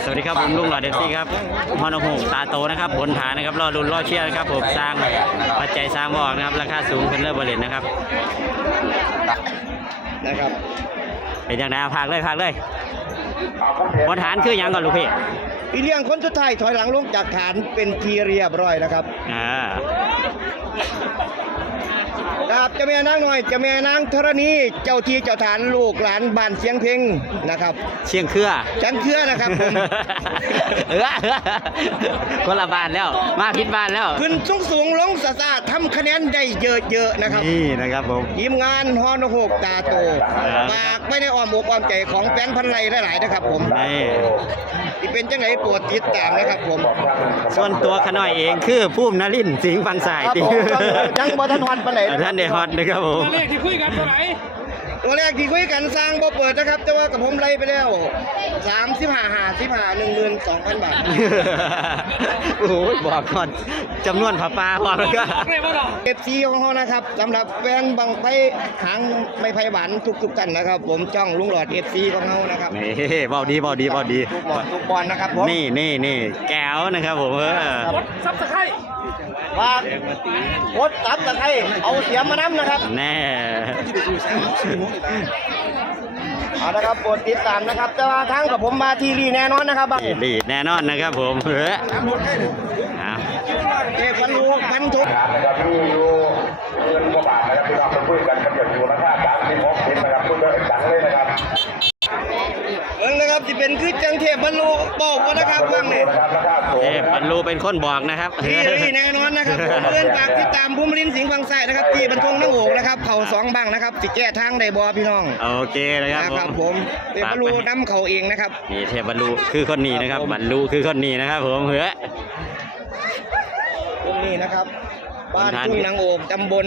สวัสดีครับผมลุงหลอดเดนซี่ครับฮอนหกตาโตนะครับบนฐานนะครับรอรุนรอเชี่ยนะครับผมสร้างปัจจัยสร้างบอกนะครับราคาสูงเป็นเลิศบริเลนนะครับนะครับเป็นอย่างไงพักเลยพักเลยบนฐานคือยังก่อนลูกพี่อีเลียงคนสุดท้ายถอยหลังลงจากฐานเป็นทีเรียบร้อยนะครับอ่าครับเจ้าแม่นางหน่อยเจ้าแม่นางธรณีเจ้าที่เจ้าฐานลูกหลานบ้านเชียงเพ็งนะครับ เชียงเครือจังเครือนะครับเออเออคนละบ้านแล้ว มาพิดบ้านแล้วขึ้นสูงสูงลงสะอาทำคะแนนได้เยอะๆนะครับนี่นะครับผมยิ้มงานฮอนหกตาโตปากไม่ได้อ้อมอกความใจของแฟนพันไรหลายๆนะครับผมนี่เป็นจังไงโปวดติดตามนะครับผม ส่วนตัวขน้อยเองคือภูมินรินสิงห์ฟังสายที่ังบ่ทันฮอดไปไหนท่านเดฮอดนะครับผมนั่นเลขที่คุยกันตัวไหนตัวแรกที่คุยกันสร้างบ่เปิดนะครับ แต่ว่ากับผมไล่ไปแล้วสามสิบห้าหาสิบห้าหนึ่งหมื่นสองพันบาทโอ้ยบอกก่อนจำนวนผับปลาบอกเล้วก็เอฟซีของเขานะครับสำหรับแฟนบางไปขังไม่ไพ่หวานทุก ๆกันนะครับ ผมจ้องลุงหลอดเอฟซีของเขานะครับนี่บอดีบอดีบอดีทุกบอลทุกบอลนะครับผมนี่นี่นี่แก้วนะครับผมเออซับสไครว่ารถตับตะไคร้เอาเสียมมาน้ำนะครับแน่เอาละครับโปรดติดตามนะครับ จะมาทั้งกับผมมาทีรีแน่นอนนะครับบังทีรีแน่นอนนะครับผม เฮ้ยเอ๊ะฟันรูครับที่เป็นคือจังเทพบรรลุบอกว่านะครับว่างเลยเทพบรรลุเป็นคนบอกนะครับที่ที่แน่นอนนะครับเพื่อนปากที่ตามภูมิรินสิงห์บังไส้นะครับที่บรรทงนั่งโงนะครับเขาสองบางนะครับติแก้ทางในบอพี่น้อง โอเคนะครับครับผมเทพบรรลุดําเขาเองนะครับนี่เทพบรรลุคือคนนี้นะครับ บรรลุคือคนนี้นะครับ ผมเหือคนนี้นะครับ บ้านทุ่งนางโอ่กตำบล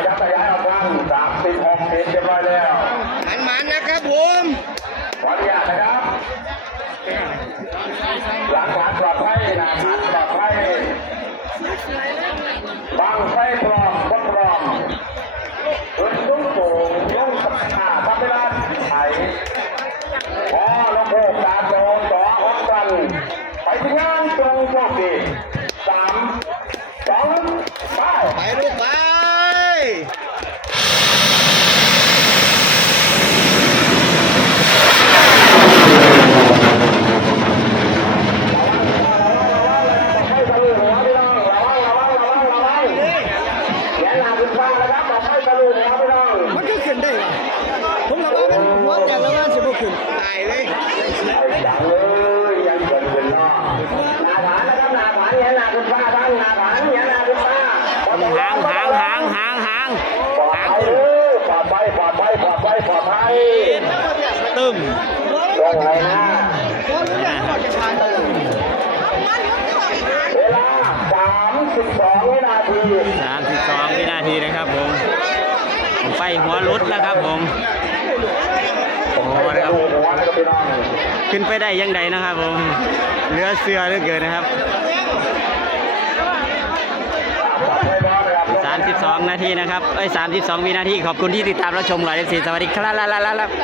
ขยับขยายออกมาสามสิบหกเมตรเรียบร้อยแล้วมันมันนะครับผมขออนุญาตนะครับหลังขวาปลอดภัยนะครับปลอดภัยบางไฟพร้อมวัดพร้อมรถตุ้งโป่งยุ่งขาทำไม่ได้ไถ่พอลงโบกตาโดนต่อหกวันางหางหางหางหางหางขึ้นปอดไปปอดไปปอดไปปอดไปตึงตึงไงสามสิบสองวินาทีนะครับผมไปหัวรถแล้วครับผมโอ้โหนะครับ ขึ้นไปได้ยังไงนะครับผมเหลือเสื้อเหลือเกินนะครับ32นาทีนะครับไอ้ย32วินาที ขอบคุณที่ติดตามและชมหลายเดือนสวัสดีครับ